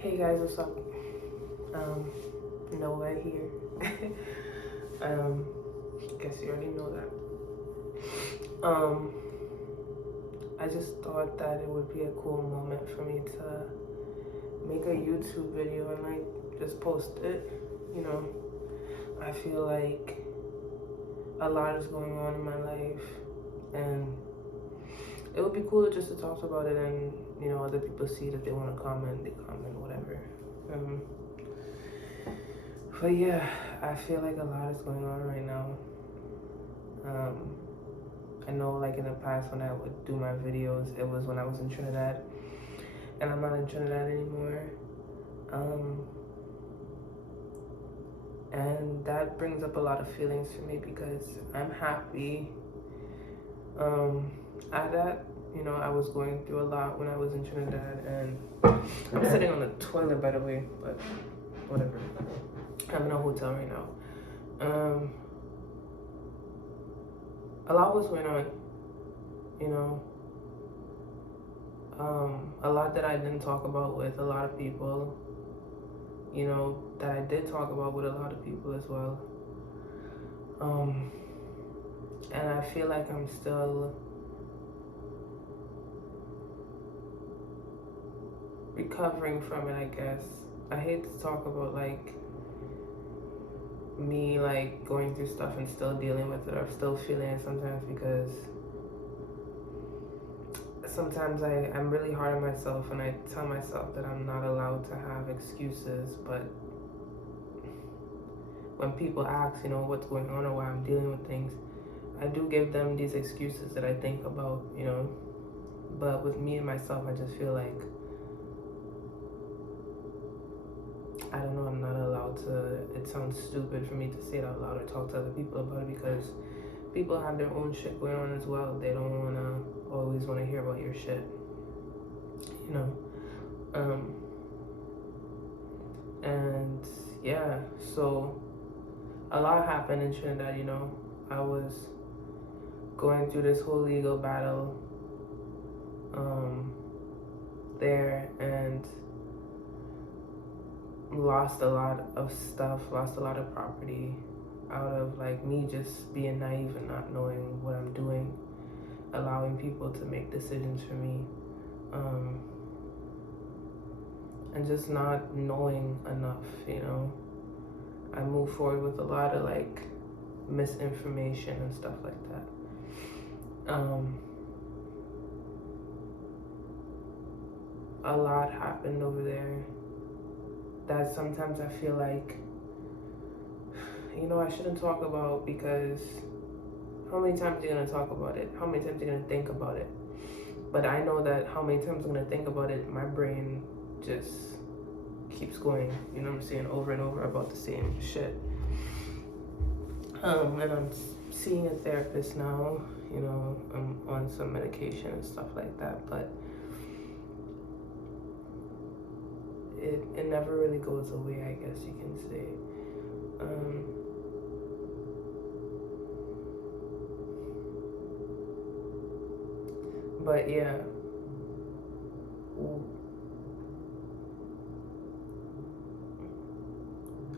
Hey guys, what's up? Noah here. Guess you already know that. I just thought that it would be a cool moment for me to make a YouTube video and just post it. You know, I feel like a lot is going on in my life, and it would be cool just to talk about it, and other people see it. If they want to comment, they comment, whatever. But yeah, I feel like a lot is going on right now. I know, like in the past when I would do my videos, it was when I was in Trinidad, and I'm not in Trinidad anymore. And that brings up a lot of feelings for me because I'm happy at that. I was going through a lot when I was in Trinidad, and I'm sitting on the toilet, by the way, but whatever. I'm in a hotel right now. A lot was going on, a lot that I didn't talk about with a lot of people, that I did talk about with a lot of people as well. And I feel like I'm still recovering from it, I guess. I hate to talk about me going through stuff and still dealing with it or still feeling it sometimes, because sometimes I'm really hard on myself and I tell myself that I'm not allowed to have excuses, but when people ask, what's going on or why I'm dealing with things, I do give them these excuses that I think about, but with me and myself, I just feel like, I don't know, I'm not allowed to. It sounds stupid for me to say it out loud or talk to other people about it, because people have their own shit going on as well. They don't always want to hear about your shit, and yeah, so a lot happened in Trinidad. I was going through this whole legal battle there, and lost a lot of stuff, lost a lot of property out of me just being naive and not knowing what I'm doing, allowing people to make decisions for me, and just not knowing enough. I moved forward with a lot of misinformation and stuff like that. A lot happened over there that sometimes I feel like, I shouldn't talk about, because how many times are you going to talk about it? How many times are you going to think about it? But I know that how many times I'm going to think about it, my brain just keeps going, what I'm saying, over and over about the same shit. And I'm seeing a therapist now, I'm on some medication and stuff like that, but it never really goes away, I guess you can say. But yeah,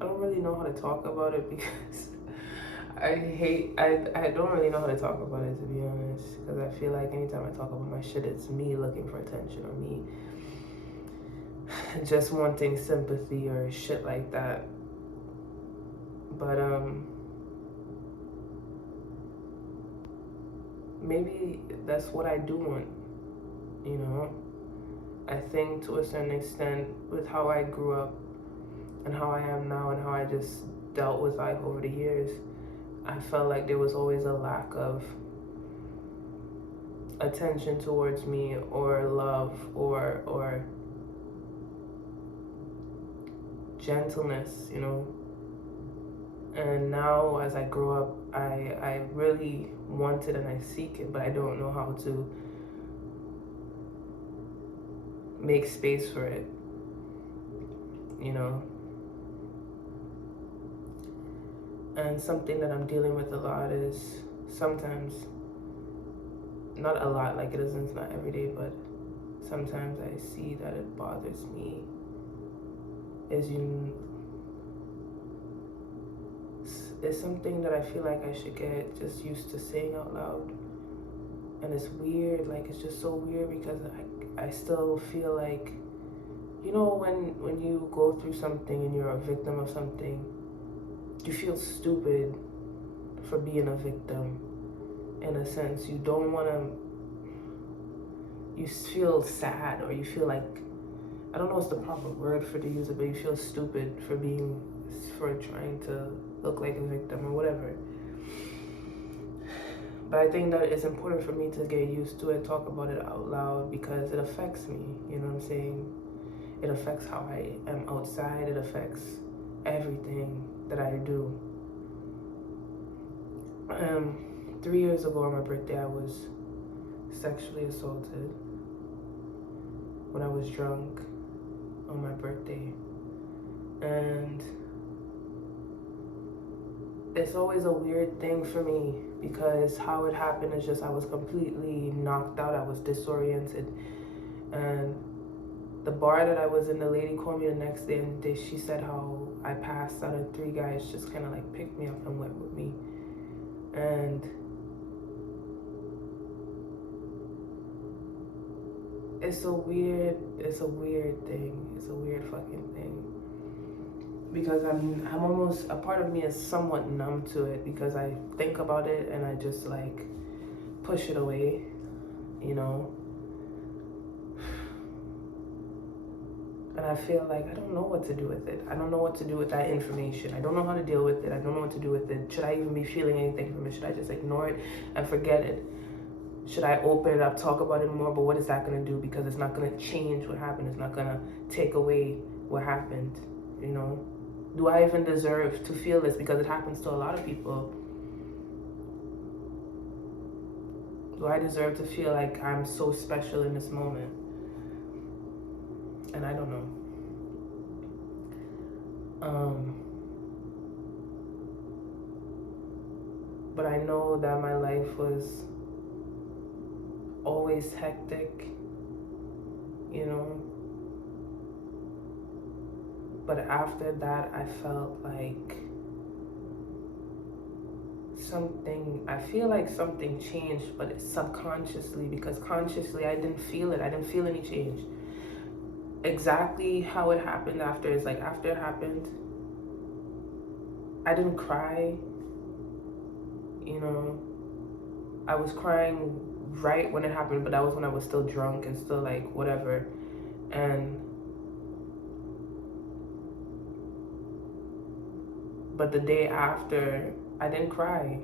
I don't really know how to talk about it, because I don't really know how to talk about it, to be honest, because I feel like anytime I talk about my shit, it's me looking for attention, or me just wanting sympathy or shit like that. But maybe that's what I do want, I think to a certain extent, with how I grew up and how I am now and how I just dealt with life over the years, I felt like there was always a lack of attention towards me, or love, or gentleness, and now as I grow up, I really want it and I seek it, but I don't know how to make space for it, and something that I'm dealing with a lot is sometimes, not a lot, it's not every day, but sometimes I see that it bothers me is it's something that I feel like I should get just used to saying out loud. And it's weird, like it's just so weird because I still feel like, you know, when you go through something and you're a victim of something, you feel stupid for being a victim. In a sense, you don't want to, you feel sad, or you feel like, I don't know what's the proper word for to use it, but you feel stupid for trying to look like a victim or whatever. But I think that it's important for me to get used to it, talk about it out loud, because it affects me, you know what I'm saying? It affects how I am outside, it affects everything that I do. 3 years ago on my birthday, I was sexually assaulted when I was drunk on my birthday. And it's always a weird thing for me because how it happened is just I was completely knocked out. I was disoriented. And the bar that I was in, the lady called me the next day and she said how I passed out and 3 guys just kind of like picked me up and went with me. And it's a weird thing. It's a weird fucking thing. Because I'm almost, a part of me is somewhat numb to it because I think about it and I just like push it away, you know? And I feel like I don't know what to do with it. I don't know what to do with that information. I don't know how to deal with it. I don't know what to do with it. Should I even be feeling anything from it? Should I just ignore it and forget it? Should I open it up, talk about it more? But what is that going to do? Because it's not going to change what happened. It's not going to take away what happened, you know? Do I even deserve to feel this? Because it happens to a lot of people. Do I deserve to feel like I'm so special in this moment? And I don't know. But I know that my life was always hectic, you know? But after that, I felt like I feel like something changed, but it's subconsciously, because consciously I didn't feel it. I didn't feel any change. Exactly how it happened after is like, after it happened, I didn't cry, you know? I was crying right when it happened, but that was when I was still drunk and still like whatever. But the day after, I didn't cry.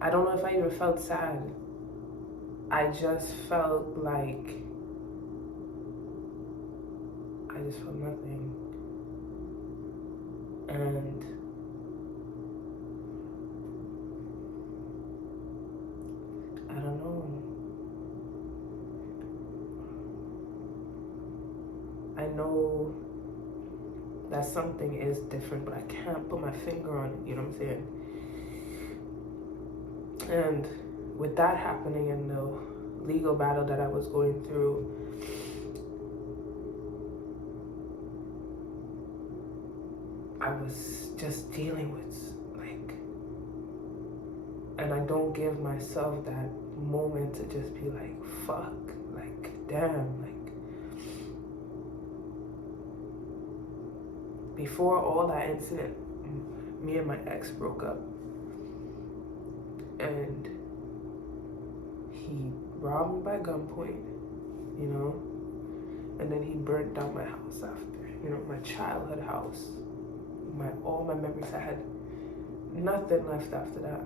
I don't know if I even felt sad. I just felt like I just felt nothing. And I don't know. I know that something is different, but I can't put my finger on it, you know what I'm saying? And with that happening and the legal battle that I was going through, I was just dealing with like, and I don't give myself that moment to just be like, fuck, like, damn, like, before all that incident, me and my ex broke up. And he robbed me by gunpoint, you know? And then he burnt down my house after, you know, my childhood house. All my memories. I had nothing left after that.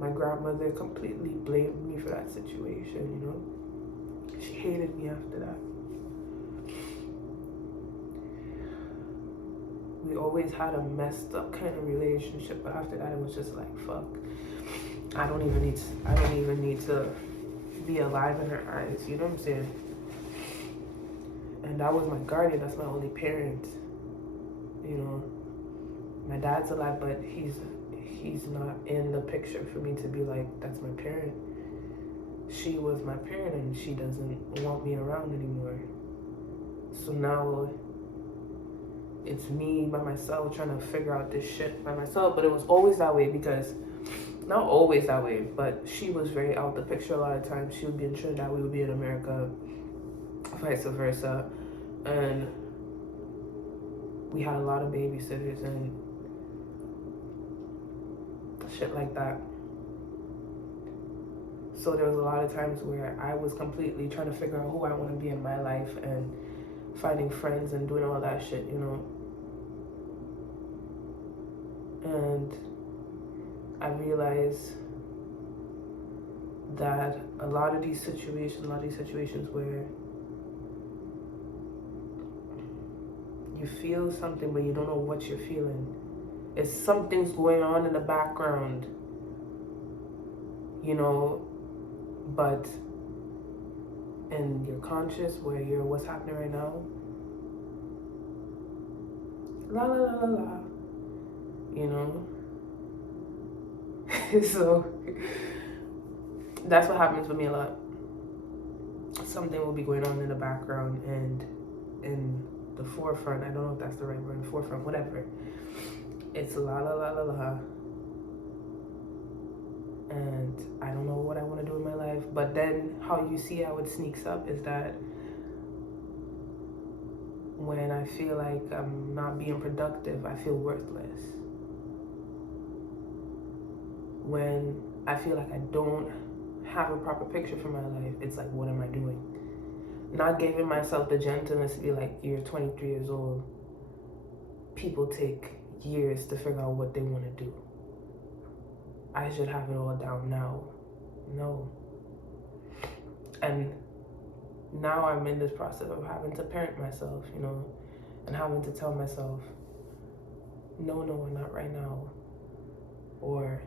My grandmother completely blamed me for that situation, you know? She hated me after that. We always had a messed up kind of relationship, but after that it was just like, fuck. I don't even need to be alive in her eyes, you know what I'm saying? And that was my guardian, that's my only parent. You know, my dad's alive, but he's not in the picture for me to be like, that's my parent. She was my parent and she doesn't want me around anymore. So now it's me by myself trying to figure out this shit by myself. But it was always that way because, not always that way, but she was very out the picture a lot of times. She would be in Trinidad, we would be in America, vice versa. And we had a lot of babysitters and shit like that. So there was a lot of times where I was completely trying to figure out who I want to be in my life and finding friends and doing all that shit, you know. And I realized that a lot of these situations where you feel something but you don't know what you're feeling. It's something's going on in the background, you know, but in your conscious where you're what's happening right now, la la la la la, you know. So that's what happens with me a lot. Something will be going on in the background and in the forefront. I don't know if that's the right word, forefront, whatever. It's la la la la la. And I don't know what I want to do in my life. But then how you see how it sneaks up is that when I feel like I'm not being productive, I feel worthless. When I feel like I don't have a proper picture for my life, it's like, what am I doing? Not giving myself the gentleness to be like, you're 23 years old. People take years to figure out what they want to do. I should have it all down now. No. And now I'm in this process of having to parent myself, you know, and having to tell myself, no, not right now. Or,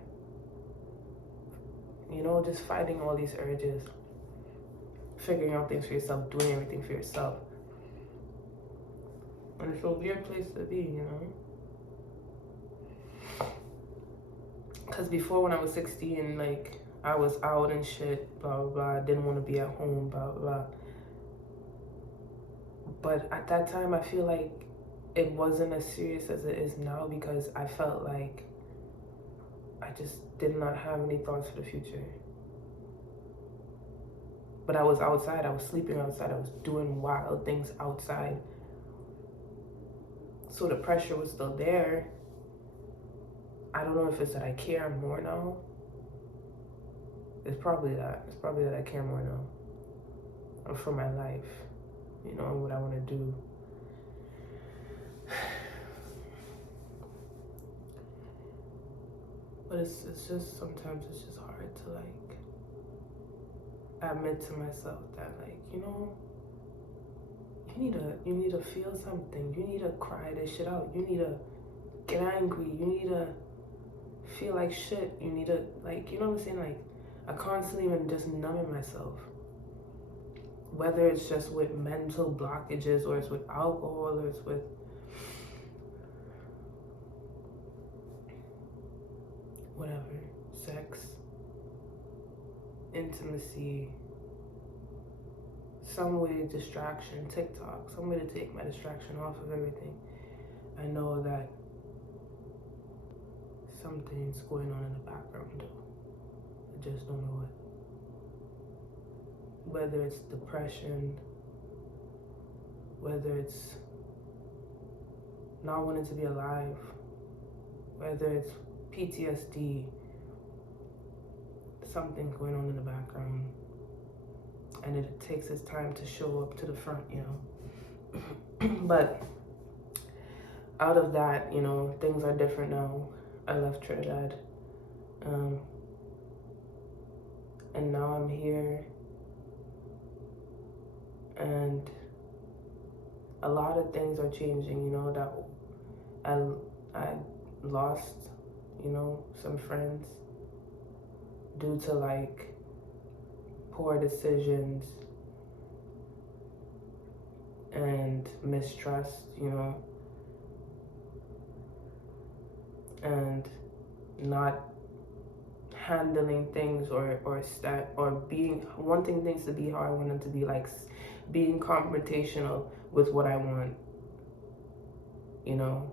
you know, just fighting all these urges, figuring out things for yourself, doing everything for yourself. And it's a weird place to be, you know. Because before, when I was 16, like, I was out and shit, blah, blah, blah. I didn't want to be at home, blah, blah, blah. But at that time, I feel like it wasn't as serious as it is now because I felt like I just did not have any thoughts for the future. But I was outside, I was sleeping outside, I was doing wild things outside. So the pressure was still there. I don't know if it's that I care more now. It's probably that. It's probably that I care more now. For my life, you know, and what I want to do. But it's just, sometimes it's just hard to like admit to myself that, like, you know, you need to feel something. You need to cry this shit out. You need to get angry. You need to feel like shit. You need to, like, you know what I'm saying? Like, I constantly am just numbing myself. Whether it's just with mental blockages or it's with alcohol or it's with whatever, sex, intimacy, some way distraction, TikTok, some way to take my distraction off of everything. I know that something's going on in the background though. I just don't know what. Whether it's depression, whether it's not wanting to be alive, whether it's PTSD, something's going on in the background. And it takes its time to show up to the front, you know. But out of that, you know, things are different now. I left Trinidad. And now I'm here. And a lot of things are changing, you know, that I lost, you know, some friends due to like poor decisions and mistrust, you know, and not handling things or being wanting things to be how I want them to be, like being confrontational with what I want. You know,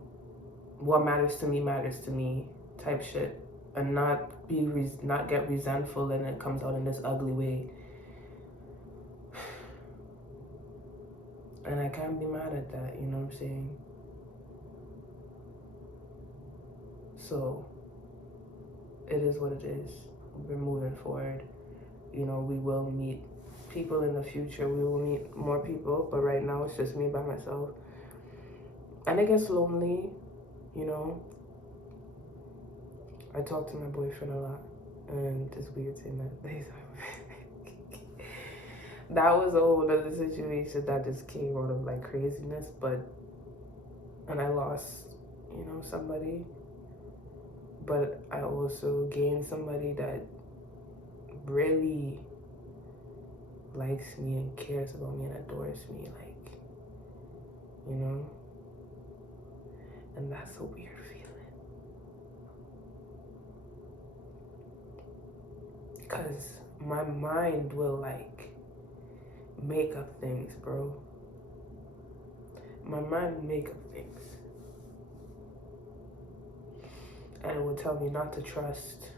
what matters to me type shit, and not get resentful and it comes out in this ugly way. And I can't be mad at that, you know what I'm saying? So it is what it is. We're moving forward. You know, we will meet people in the future. We will meet more people, but right now it's just me by myself. And it gets lonely, you know. I talk to my boyfriend a lot, and it's weird saying that. That was a whole other situation that just came out of like craziness, and I lost, you know, somebody, but I also gained somebody that really likes me and cares about me and adores me, like, you know, and that's a weird feeling, because my mind will like make up things, bro. My mind will make up things, and it will tell me not to trust,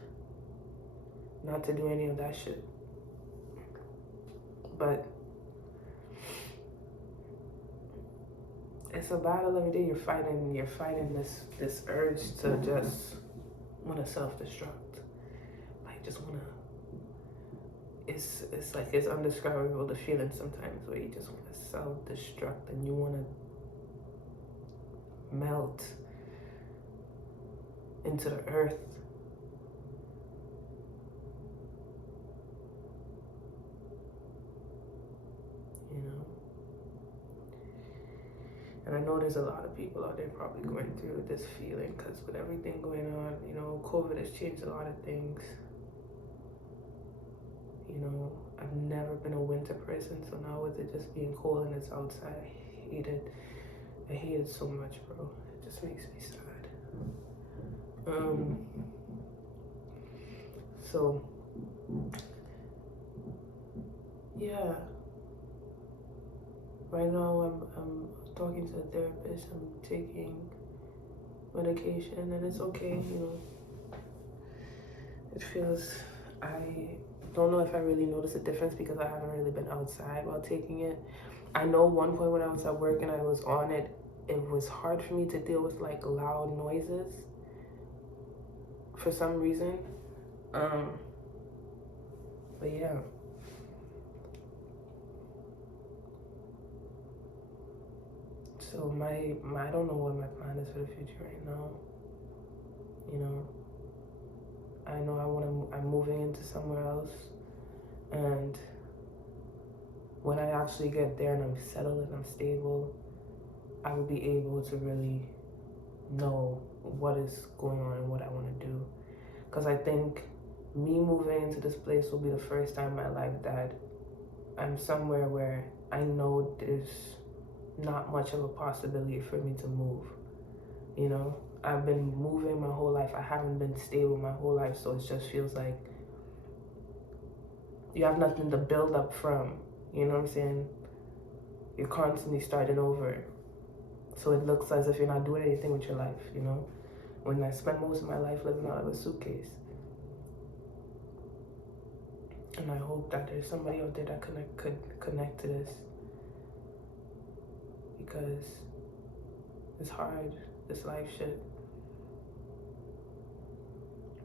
not to do any of that shit. But it's a battle every day. You're fighting this urge to just want to self-destruct. Like just want to. It's like it's undescribable, the feeling sometimes where you just want to self-destruct and you want to melt into the earth. You know? And I know there's a lot of people out there probably going through this feeling, because with everything going on, you know, COVID has changed a lot of things. You know, I've never been a winter person, so now with it just being cold and it's outside, I hate it. I hate it so much, bro. It just makes me sad. So yeah. Right now I'm talking to a therapist, I'm taking medication, and it's okay, you know. It feels, I don't know if I really noticed a difference because I haven't really been outside while taking it. I know one point when I was at work and I was on it, it was hard for me to deal with like loud noises for some reason. But yeah. So I don't know what my plan is for the future right now. You know, I know I'm moving into somewhere else, and when I actually get there and I'm settled and I'm stable, I will be able to really know what is going on and what I want to do. Because I think me moving into this place will be the first time in my life that I'm somewhere where I know there's not much of a possibility for me to move. You know, I've been moving my whole life. I haven't been stable my whole life, so it just feels like you have nothing to build up from. You know what I'm saying? You're constantly starting over. So it looks as if you're not doing anything with your life, you know? When I spent most of my life living out of a suitcase. And I hope that there's somebody out there that could connect to this. Because it's hard, this life shit.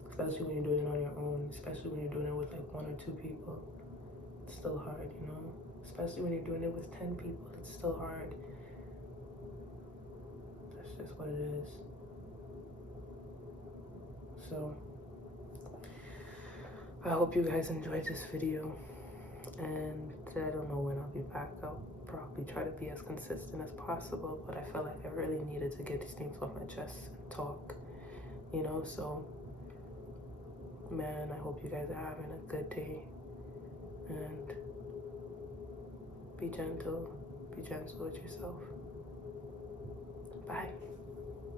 Especially when you're doing it on your own. Especially when you're doing it with like 1 or 2 people. It's still hard, you know? Especially when you're doing it with 10 people. It's still hard. That's just what it is. So, I hope you guys enjoyed this video. And I don't know when I'll be back. I'll probably try to be as consistent as possible. But I felt like I really needed to get these things off my chest and talk. You know, so, man, I hope you guys are having a good day. And be gentle with yourself. Bye.